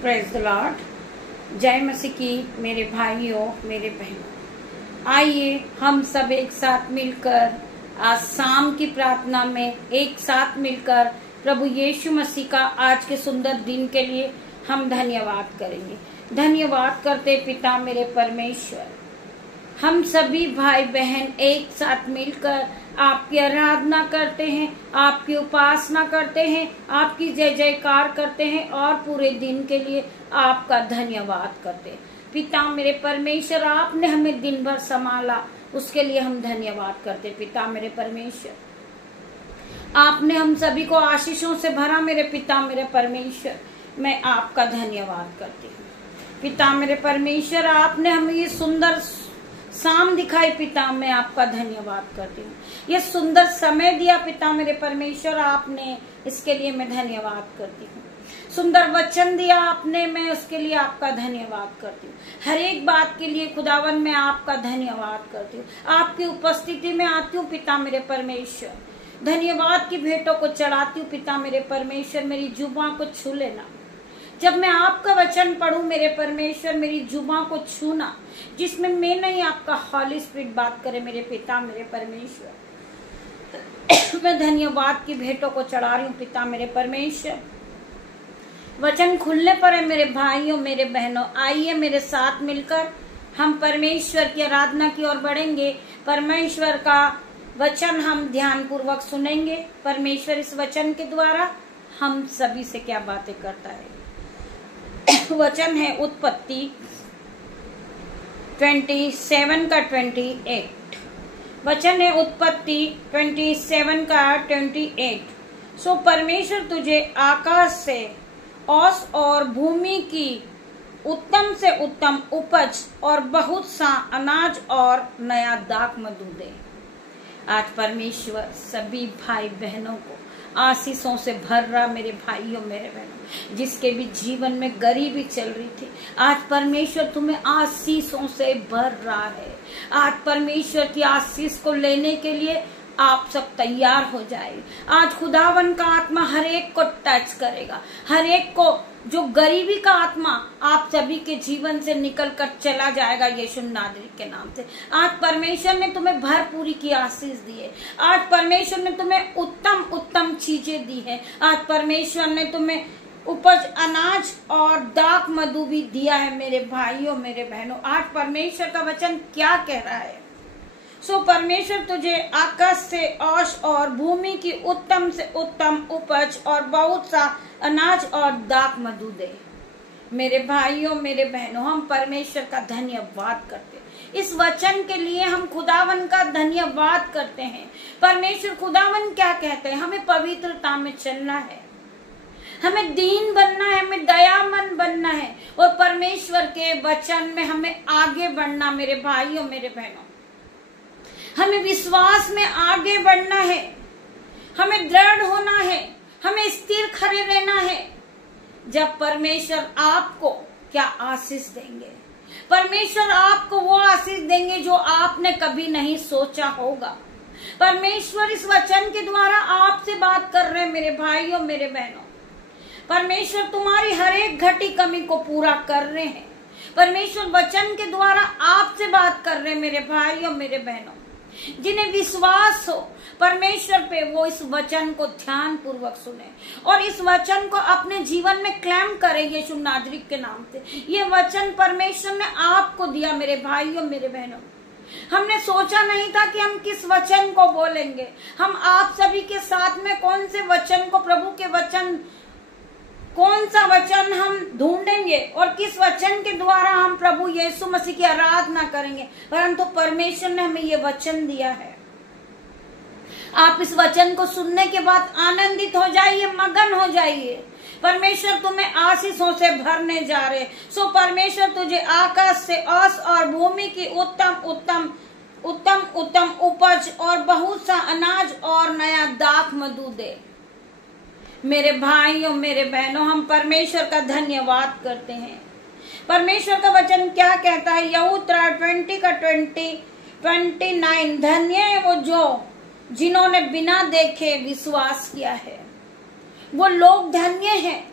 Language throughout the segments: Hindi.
Praise the Lord. जय मसीह की मेरे भाइयों मेरे बहनों, आइए हम सब एक साथ मिलकर आज शाम की प्रार्थना में एक साथ मिलकर प्रभु यीशु मसीह का आज के सुंदर दिन के लिए हम धन्यवाद करेंगे। धन्यवाद करते पिता मेरे परमेश्वर, हम सभी भाई बहन एक साथ मिलकर आपकी आराधना करते हैं, आपकी उपासना करते हैं, आपकी जय जयकार करते हैं और पूरे दिन के लिए आपका धन्यवाद करते हैं। पिता मेरे परमेश्वर, आपने हमें दिन भर संभाला, उसके लिए हम धन्यवाद करते। पिता मेरे परमेश्वर, आपने हम सभी को आशीषों से भरा। मेरे पिता मेरे परमेश्वर, मैं आपका धन्यवाद करती हूँ। पिता मेरे परमेश्वर, आपने हमें ये सुंदर शाम दिखाई, पिता मैं आपका धन्यवाद करती हूँ। ये सुंदर समय दिया पिता मेरे परमेश्वर आपने, इसके लिए मैं धन्यवाद करती हूँ। सुंदर वचन दिया आपने, मैं उसके लिए आपका धन्यवाद करती हूँ। हर एक बात के लिए खुदावन मैं आपका धन्यवाद करती हूँ। आपकी उपस्थिति में आती हूँ पिता मेरे परमेश्वर, धन्यवाद की भेंटों को चढ़ाती हूँ पिता मेरे परमेश्वर। मेरी जुबान को छू लेना, जब मैं आपका वचन पढ़ूं मेरे परमेश्वर, मेरी जुबान को छूना, जिसमें मैं नहीं आपका हॉली स्पिरिट बात करे मेरे पिता मेरे परमेश्वर। मैं धन्यवाद की भेंटों को चढ़ा रही हूँ पिता मेरे परमेश्वर। वचन खुलने पर है मेरे भाइयों मेरे बहनों, आइए मेरे साथ मिलकर हम परमेश्वर की आराधना की ओर बढ़ेंगे। परमेश्वर का वचन हम ध्यान पूर्वक सुनेंगे। परमेश्वर इस वचन के द्वारा हम सभी से क्या बातें करता है। वचन है उत्पत्ति 27 का 28। वचन है उत्पत्ति 27 का 28। सो परमेश्वर तुझे आकाश से ओस और भूमि की उत्तम से उत्तम उपज और बहुत सा अनाज और नया दाख मधु दे। आज परमेश्वर सभी भाई बहनों को आशीषों से भर रहा। मेरे भाइयों मेरे बहनों, जिसके भी जीवन में गरीबी चल रही थी, आज परमेश्वर तुम्हें आशीषों से भर रहा है। आज परमेश्वर की आशीष को लेने के लिए आप सब तैयार हो जाए। आज खुदावन का आत्मा हर एक को टच करेगा, हर एक को जो गरीबी का आत्मा आप सभी के जीवन से निकल कर चला जाएगा यीशु नासरी के नाम से। आज परमेश्वर ने तुम्हें भरपूरी की आशीष दी है। आज परमेश्वर ने तुम्हें उत्तम उत्तम चीजें दी है। आज परमेश्वर ने तुम्हें उपज अनाज और दाख मधु भी दिया है मेरे भाइयों मेरे बहनों। आज परमेश्वर का वचन क्या कह रहा है। सो परमेश्वर तुझे आकाश से ओस और भूमि की उत्तम से उत्तम उपज और बहुत सा अनाज और दाख मधु दे। मेरे भाइयों मेरे बहनों, हम परमेश्वर का धन्यवाद करते हैं। इस वचन के लिए हम खुदावन का धन्यवाद करते हैं। परमेश्वर खुदावन क्या कहते हैं, हमें पवित्रता में चलना है, हमें दीन बनना है, हमें दयामन बनना है और परमेश्वर के वचन में हमें आगे बढ़ना। मेरे भाइयों मेरे बहनों, हमें विश्वास में आगे बढ़ना है, हमें दृढ़ होना है, हमें स्थिर खड़े रहना है। जब परमेश्वर आपको क्या आशीष देंगे, परमेश्वर आपको वो आशीष देंगे जो आपने कभी नहीं सोचा होगा। परमेश्वर इस वचन के द्वारा आपसे बात कर रहे हैं मेरे भाइयों मेरे बहनों। परमेश्वर तुम्हारी हर एक घटी कमी को पूरा कर रहे हैं। परमेश्वर वचन के द्वारा आपसे बात कर रहे हैं मेरे भाइयों मेरे बहनों। जिन्हें विश्वास हो परमेश्वर पे, वो इस वचन को ध्यान पूर्वक सुने और इस वचन को अपने जीवन में क्लेम करे यीशु नासरी के नाम से। ये वचन परमेश्वर ने आपको दिया मेरे भाइयों मेरे बहनों। हमने सोचा नहीं था कि हम किस वचन को बोलेंगे। हम आप सभी के साथ में कौन से वचन को, प्रभु के वचन, कौन सा वचन हम ढूंढेंगे और किस वचन के द्वारा हम प्रभु यीशु मसीह की आराधना करेंगे। परंतु परमेश्वर ने हमें ये वचन दिया है। आप इस वचन को सुनने के बाद आनंदित हो जाइए, मगन हो जाइए। परमेश्वर तुम्हें आशीषों से भरने जा रहे। सो परमेश्वर तुझे आकाश से ओस और भूमि की उत्तम उपज और बहुत सा अनाज और नया दाख मधु दे। मेरे भाइयों मेरे बहनों, हम परमेश्वर का धन्यवाद करते हैं। परमेश्वर का वचन क्या कहता है, यहूदा 20 का 29, धन्य है वो जो जिन्होंने बिना देखे विश्वास किया है। वो लोग धन्य हैं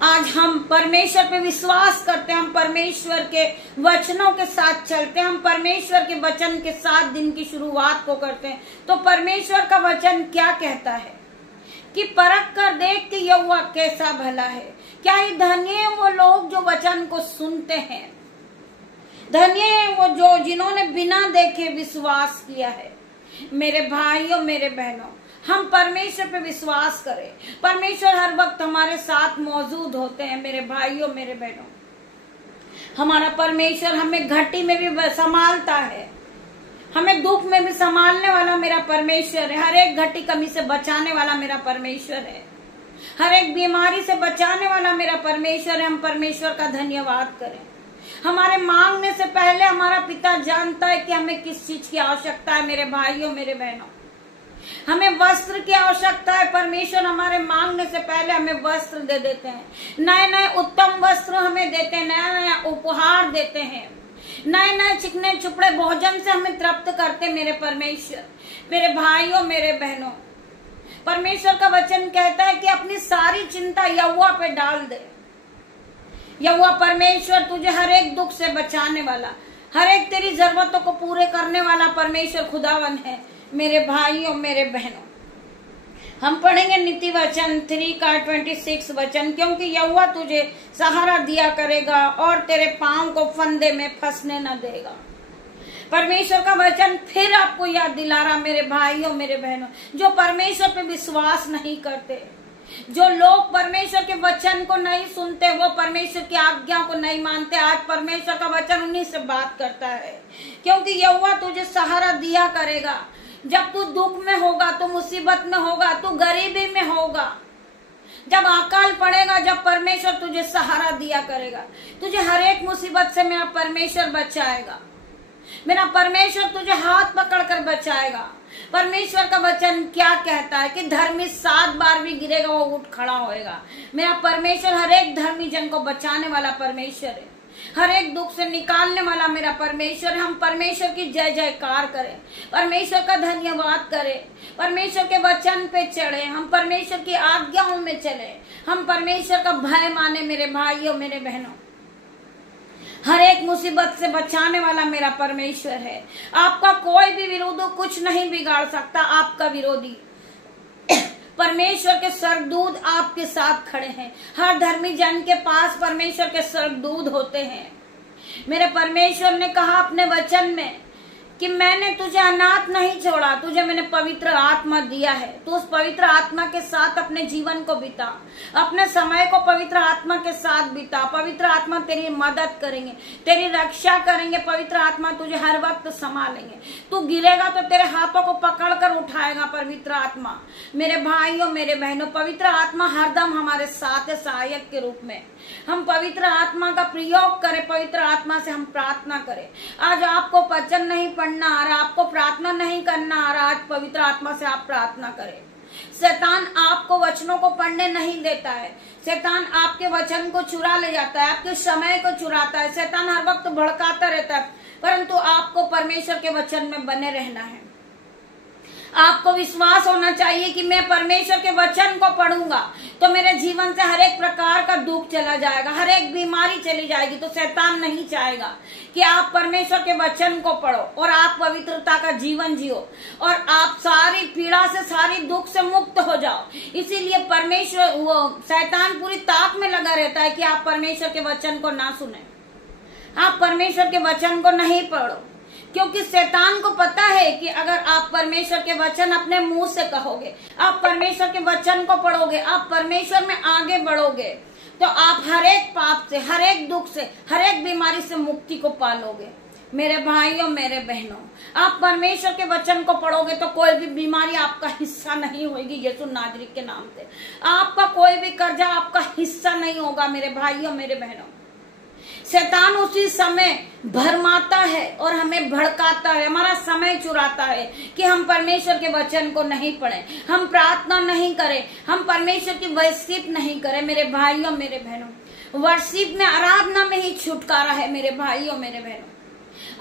आज हम परमेश्वर पे विश्वास करते हैं, हम परमेश्वर के वचनों के साथ चलते हैं, हम परमेश्वर के वचन के साथ दिन की शुरुआत को करते हैं। तो परमेश्वर का वचन क्या कहता है कि परख कर देख कि यहोवा कैसा भला है। क्या ही धन्य है वो लोग जो वचन को सुनते हैं, धन्य है वो जो जिन्होंने बिना देखे विश्वास किया है। मेरे भाइयों मेरे बहनों, हम परमेश्वर पे विश्वास करें। परमेश्वर हर वक्त हमारे साथ मौजूद होते हैं। मेरे भाइयों मेरे बहनों, हमारा परमेश्वर हमें घटी में भी संभालता है, हमें दुख में भी संभालने वाला मेरा परमेश्वर है। हर एक घटी कमी से बचाने वाला मेरा परमेश्वर है, हर एक बीमारी से बचाने वाला मेरा परमेश्वर है। हम परमेश्वर का धन्यवाद करें। हमारे मांगने से पहले हमारा पिता जानता है कि हमें किस चीज की आवश्यकता है। मेरे भाइयों मेरे बहनों, हमें वस्त्र की आवश्यकता है। परमेश्वर हमारे मांगने से पहले हमें वस्त्र दे देते हैं, नए नए उत्तम वस्त्र हमें देते हैं, नया नया उपहार देते हैं, नए नए चिकने चुपड़े भोजन से हमें तृप्त करते। मेरे परमेश्वर, मेरे भाइयों मेरे बहनों, परमेश्वर का वचन कहता है कि अपनी सारी चिंता यहोवा पे डाल दे। यहोवा परमेश्वर तुझे हर एक दुख से बचाने वाला, हर एक तेरी जरूरतों को पूरे करने वाला परमेश्वर खुदावन है। मेरे भाइयों मेरे बहनों, हम पढ़ेंगे नीति वचन 3 का 26 वचन, क्योंकि यहोवा तुझे सहारा दिया करेगा और तेरे पांव को फंदे में फंसने न देगा। परमेश्वर का वचन फिर आपको याद दिला रहा मेरे भाइयों मेरे बहनों, जो परमेश्वर पे विश्वास नहीं करते, जो लोग परमेश्वर के वचन को नहीं सुनते, वो परमेश्वर की आज्ञा को नहीं मानते। आज परमेश्वर का वचन उन्हीं से बात करता है, क्योंकि यहोवा तुझे सहारा दिया करेगा। जब तू दुख में होगा, तू मुसीबत में होगा, तू गरीबी में होगा, जब अकाल पड़ेगा, जब परमेश्वर तुझे सहारा दिया करेगा, तुझे हर एक मुसीबत से मेरा परमेश्वर बचाएगा। मेरा परमेश्वर तुझे हाथ पकड़कर बचाएगा। परमेश्वर का वचन क्या कहता है कि धर्मी 7 बार भी गिरेगा वो उठ खड़ा होएगा। मेरा परमेश्वर हर एक धर्मी जन को बचाने वाला परमेश्वर है, हर एक दुख से निकालने वाला मेरा परमेश्वर। हम परमेश्वर की जय जयकार करें, परमेश्वर का धन्यवाद करें, परमेश्वर के वचन पे चढ़े, हम परमेश्वर की आज्ञाओं में चले, हम परमेश्वर का भय माने। मेरे भाइयों मेरे बहनों, हर एक मुसीबत से बचाने वाला मेरा परमेश्वर है। आपका कोई भी विरोधी कुछ नहीं बिगाड़ सकता। आपका विरोधी परमेश्वर के स्वर्गदूत आपके साथ खड़े हैं। हर धर्मी जन के पास परमेश्वर के स्वर्गदूत होते हैं। मेरे परमेश्वर ने कहा अपने वचन में कि मैंने तुझे अनाथ नहीं छोड़ा, तुझे मैंने पवित्र आत्मा दिया है। तू उस पवित्र आत्मा के साथ अपने जीवन को बिता, अपने समय को पवित्र आत्मा के साथ बिता। पवित्र आत्मा तेरी मदद करेंगे, तेरी रक्षा करेंगे। पवित्र आत्मा तुझे हर वक्त संभालेंगे। तू गिरेगा तो तेरे हाथों को पकड़कर उठाएगा पवित्र आत्मा। मेरे भाइयों मेरे बहनों, पवित्र आत्मा हरदम हमारे साथ है सहायक के रूप में। हम पवित्र आत्मा का प्रयोग करें, पवित्र आत्मा से हम प्रार्थना करें। आज आपको वचन नहीं पढ़ना आ रहा, आपको प्रार्थना नहीं करना आ रहा, आज पवित्र आत्मा से आप प्रार्थना करें। शैतान आपको वचनों को पढ़ने नहीं देता है, शैतान आपके वचन को चुरा ले जाता है, आपके समय को चुराता है। शैतान हर वक्त भड़काता रहता है, परंतु आपको परमेश्वर के वचन में बने रहना है। आपको विश्वास होना चाहिए कि मैं परमेश्वर के वचन को पढ़ूंगा तो मेरे जीवन से हर एक प्रकार का दुख चला जाएगा, हर एक बीमारी चली जाएगी। तो शैतान नहीं चाहेगा कि आप परमेश्वर के वचन को पढ़ो और आप पवित्रता का जीवन जियो और आप सारी पीड़ा से, सारी दुख से मुक्त हो जाओ। इसीलिए परमेश्वर शैतान पूरी ताक में लगा रहता है कि आप परमेश्वर के वचन को ना सुने, आप परमेश्वर के वचन को नहीं पढ़ो, क्योंकि शैतान को पता है कि अगर आप परमेश्वर के वचन अपने मुंह से कहोगे, आप परमेश्वर के वचन को पढ़ोगे, आप परमेश्वर में आगे बढ़ोगे, तो आप हर एक पाप से, हर एक दुख से, हर एक बीमारी से मुक्ति को पालोगे। मेरे भाइयों मेरे बहनों, आप परमेश्वर के वचन को पढ़ोगे तो कोई भी बीमारी आपका हिस्सा नहीं होगी यीशु नाजरी के नाम से। आपका कोई भी कर्जा आपका हिस्सा नहीं होगा। मेरे भाइयों मेरे बहनों, शैतान उसी समय भरमाता है और हमें भड़काता है, हमारा समय चुराता है कि हम परमेश्वर के वचन को नहीं पढ़ें, हम प्रार्थना नहीं करें, हम परमेश्वर की वर्शिप नहीं करें। मेरे भाइयों मेरे बहनों, वर्शिप में, आराधना में ही छुटकारा है। मेरे भाइयों मेरे बहनों,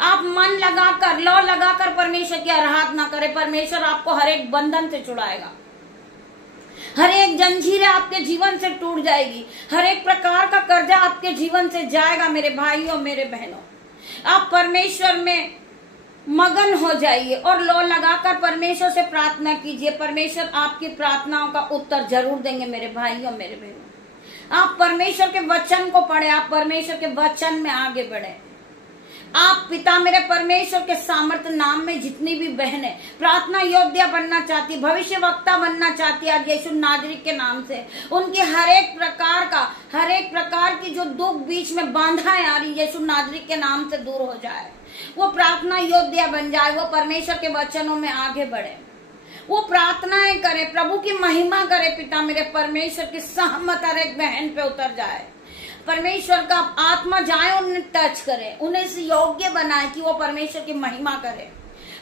आप मन लगाकर, लौ लगाकर परमेश्वर की आराधना करें, परमेश्वर आपको हर एक बंधन से छुड़ाएगा, हर एक जंजीरें आपके जीवन से टूट जाएगी, हर एक प्रकार का कर्जा आपके जीवन से जाएगा मेरे भाइयों मेरे बहनों। आप परमेश्वर में मगन हो जाइए और लो लगाकर परमेश्वर से प्रार्थना कीजिए। परमेश्वर आपकी प्रार्थनाओं का उत्तर जरूर देंगे मेरे भाइयों मेरे बहनों। आप परमेश्वर के वचन को पढ़े, आप परमेश्वर के वचन में आगे बढ़े। आप पिता मेरे परमेश्वर के सामर्थ्य नाम में जितनी भी बहनें प्रार्थना योद्धा बनना चाहती, भविष्य वक्ता बनना चाहती, आज यीशु नाजरीत के नाम से उनकी हर एक प्रकार की जो दुख बीच में बांधाएं आ रही, यीशु नाजरीत के नाम से दूर हो जाए। वो प्रार्थना योद्धा बन जाए, वो परमेश्वर के वचनों में आगे बढ़े, वो प्रार्थनाएं करे, प्रभु की महिमा करे। पिता मेरे परमेश्वर की सहमत हर एक बहन पे उतर जाए, परमेश्वर का आत्मा जाए उन्हें टच करे, उन्हें इस योग्य बनाए कि वो परमेश्वर की महिमा करे,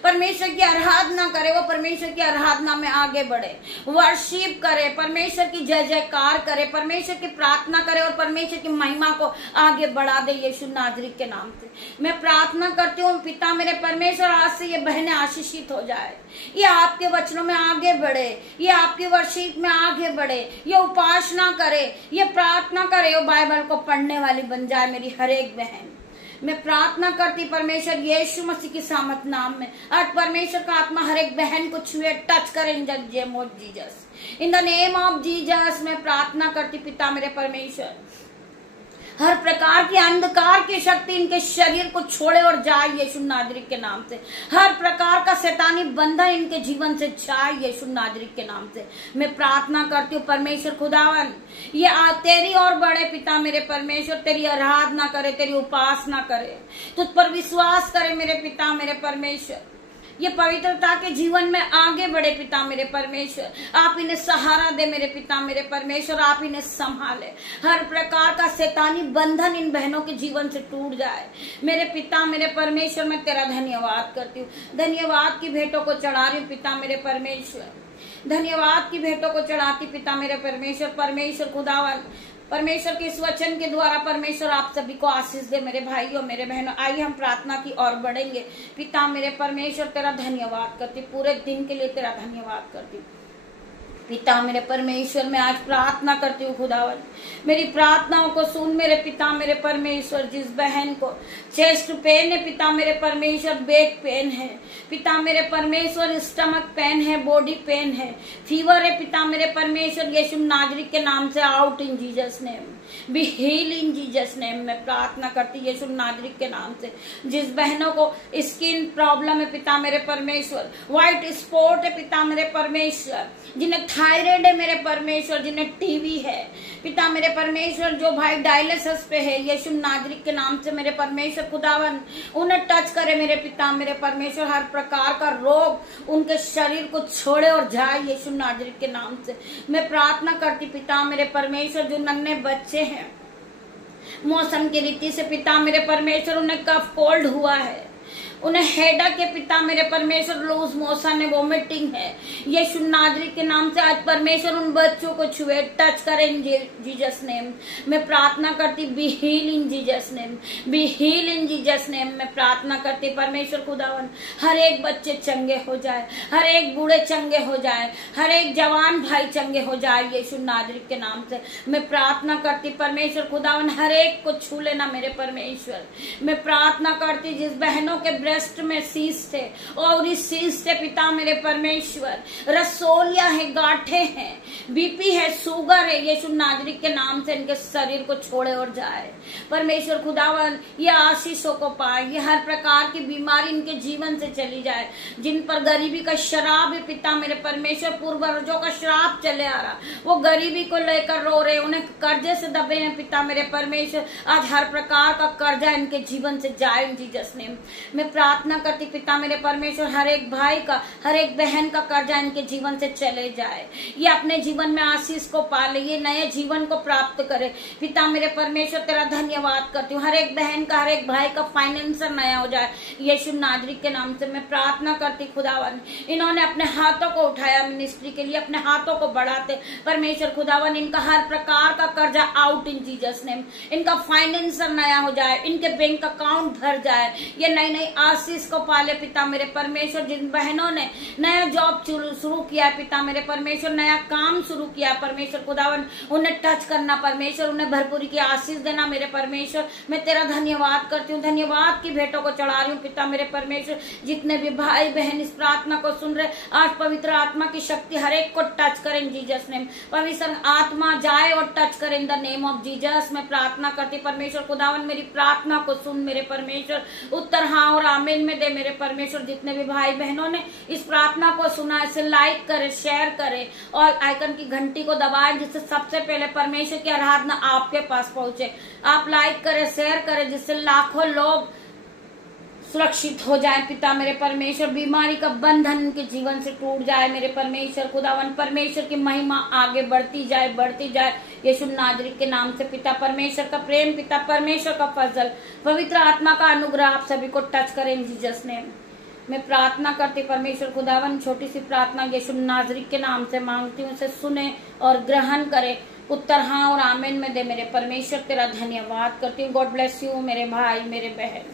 परमेश्वर की आराधना करे, वो परमेश्वर की आराधना में आगे बढ़े, वर्शिप करे, परमेश्वर की जय जयकार करे, परमेश्वर की प्रार्थना करे और परमेश्वर की महिमा को आगे बढ़ा दे यीशु नाजरीत के नाम से। मैं प्रार्थना करती हूँ पिता मेरे परमेश्वर, आज से ये बहनें आशीषित हो जाए, ये आपके वचनों में आगे बढ़े, ये आपकी वर्शिप में आगे बढ़े, ये उपासना करे, ये प्रार्थना करे, वो बाइबल को पढ़ने वाली बन जाए मेरी हर एक बहन। मैं प्रार्थना करती परमेश्वर यीशु मसीह की सामत नाम में, आज परमेश्वर का आत्मा हर एक बहन को छुए, टच करे in the name of Jesus, in the name of Jesus. मैं प्रार्थना करती पिता मेरे परमेश्वर, हर प्रकार की अंधकार की शक्ति इनके शरीर को छोड़े और जाए यीशु नाजरीत के नाम से। हर प्रकार का शैतानी बंधन इनके जीवन से जाए यीशु नाजरीत के नाम से। मैं प्रार्थना करती हूँ परमेश्वर खुदावन, ये तेरी और बड़े पिता मेरे परमेश्वर, तेरी आराधना करे, तेरी उपासना करे, तुझ पर विश्वास करे मेरे पिता मेरे परमेश्वर। ये पवित्रता के जीवन में आगे बढ़े पिता मेरे परमेश्वर। आप इन्हें सहारा दे मेरे पिता मेरे परमेश्वर, आप इन्हें संभाले। हर प्रकार का शैतानी बंधन इन बहनों के जीवन से टूट जाए मेरे पिता मेरे परमेश्वर। मैं तेरा धन्यवाद करती हूँ, धन्यवाद की भेंटों को चढ़ा रही हूँ पिता मेरे परमेश्वर, धन्यवाद की भेंटों को चढ़ाती पिता मेरे परमेश्वर। परमेश्वर खुदावन, परमेश्वर के इस वचन के द्वारा परमेश्वर आप सभी को आशीष दे मेरे भाइयों मेरे बहनों। आइए हम प्रार्थना की ओर बढ़ेंगे। पिता मेरे परमेश्वर तेरा धन्यवाद करती, पूरे दिन के लिए तेरा धन्यवाद करती पिता मेरे परमेश्वर। मैं आज प्रार्थना करती हूँ खुदावन, मेरी प्रार्थनाओं को सुन मेरे पिता मेरे परमेश्वर। जिस बहन को चेस्ट पेन है पिता मेरे परमेश्वर, बैक पेन है पिता मेरे परमेश्वर, स्टमक पेन है, बॉडी पेन है, फीवर है पिता मेरे परमेश्वर, यीशु नाजरीत के नाम से out in Jesus name, be heal in Jesus name. मैं प्रार्थना करती यीशु नाजरीत के नाम से। जिस बहनों को स्किन प्रॉब्लम है पिता मेरे परमेश्वर, व्हाइट स्पॉट है पिता मेरे परमेश्वर, जिन्हें थायराइड है मेरे परमेश्वर, जिन्हें टीबी है पिता मेरे परमेश्वर, जो भाई डायलिसिस पे है यीशु नाजरीत के नाम से मेरे परमेश्वर खुदावन उन्हें टच करे मेरे पिता मेरे परमेश्वर। हर प्रकार का रोग उनके शरीर को छोड़े और जाए यीशु नाजरीत के नाम से। मैं प्रार्थना करती पिता मेरे परमेश्वर, जो नन्हे बच्चे हैं मौसम की रीति से पिता मेरे परमेश्वर, उन्हें कफ कोल्ड हुआ है, उन्हें हेडक के पिता मेरे परमेश्वर, लूज मोशन है, वोमिटिंग है, यीशु नाजरीत के नाम से आज परमेश्वर उन बच्चों को छुए, टच करें इन जीसस नेम। मैं प्रार्थना करती be heal in Jesus name, be heal in Jesus name. मैं प्रार्थना करती परमेश्वर खुदावन, हर एक बच्चे चंगे हो जाए, हर एक बूढ़े चंगे हो जाए, हर एक जवान भाई चंगे हो जाए यीशु नाजरीत के नाम से। मैं प्रार्थना करती परमेश्वर खुदावन, हर एक को छू लेना मेरे परमेश्वर। मैं प्रार्थना करती जिस बहनों के ब्रेस्ट में सीस्ट है और इस सीस्ट है पिता मेरे परमेश्वर, रसोलिया है, गांठे हैं, बीपी है, शुगर है, यीशु नाजरीत के नाम से इनके शरीर को छोड़े और जाए परमेश्वर खुदावन। ये आशीषों को पाए, ये हर प्रकार की बीमारी इनके जीवन से चली जाए। जिन पर गरीबी का शराब है पिता मेरे परमेश्वर, पूर्वजों का श्राप चले आ रहा, वो गरीबी को लेकर रो रहे, उन्हें कर्जे से दबे हैं पिता मेरे परमेश्वर। आज हर प्रकार का कर्जा इनके जीवन से जाए इन जीसस नेम। मैं प्रार्थना करती पिता मेरे परमेश्वर, हर एक भाई का, हर एक बहन का कर्जा इनके जीवन से चले जाए, ये अपने जीवन में आशीष को पाले, ये नए जीवन को प्राप्त करे पिता मेरे परमेश्वर। तेरा धन्यवाद करती हूँ, हर एक बहन का, हर एक भाई का फाइनेंसर नया हो जाए यीशु नाजरीत के नाम से। मैं प्रार्थना करती खुदावन, इन्होंने अपने हाथों को उठाया मिनिस्ट्री के लिए, अपने हाथों को बढ़ाते परमेश्वर खुदावन, इनका हर प्रकार का कर्जा आउट इन जीसस नेम, इनका फाइनेंसर नया हो जाए, इनके बैंक अकाउंट भर जाए, ये नई नई आशीष को पाले पिता मेरे परमेश्वर। जिन बहनों ने नया जॉब शुरू किया है पिता मेरे परमेश्वर, नया काम शुरू किया है परमेश्वर खुदावन, उन्हें टच करना परमेश्वर, उन्हें भरपूरी की आशीष देना मेरे परमेश्वर। मैं तेरा धन्यवाद करती हूँ, धन्यवाद की भेंटों को चढ़ा रही हूँ पिता मेरे परमेश्वर। जितने भी भाई बहन इस प्रार्थना को सुन रहे, आज पवित्र आत्मा की शक्ति हर एक को टच करें इन जीसस नेम। पवित्र आत्मा जाए और टच करें in the name of Jesus. मैं प्रार्थना करती परमेश्वर खुदावन, मेरी प्रार्थना को सुन मेरे परमेश्वर, उत्तर हाँ और आमीन में दे मेरे परमेश्वर। जितने भी भाई बहनों ने इस प्रार्थना को सुना, इसे लाइक करे, शेयर करे और आइकन की घंटी को दबाएं, जिससे सबसे पहले परमेश्वर की आराधना आपके पास पहुंचे। आप लाइक करें, शेयर करें, जिससे लाखों लोग सुरक्षित हो जाए पिता मेरे परमेश्वर। बीमारी का बंधन इनके जीवन से टूट जाए मेरे परमेश्वर खुदावन। परमेश्वर की महिमा आगे बढ़ती जाए, बढ़ती जाए यीशु नाजरीत के नाम से पिता। परमेश्वर का प्रेम, पिता परमेश्वर का फजल, पवित्र आत्मा का अनुग्रह आप सभी को टच करें जीसस नेम। मैं प्रार्थना करती परमेश्वर खुदावन, छोटी सी प्रार्थना यीशु नाजरीत के नाम से मांगती हूँ, उसे सुने और ग्रहण करे, उत्तर हाँ और आमीन में दे मेरे परमेश्वर। तेरा धन्यवाद करती हूँ। गॉड ब्लेस यू मेरे भाई मेरे बहन।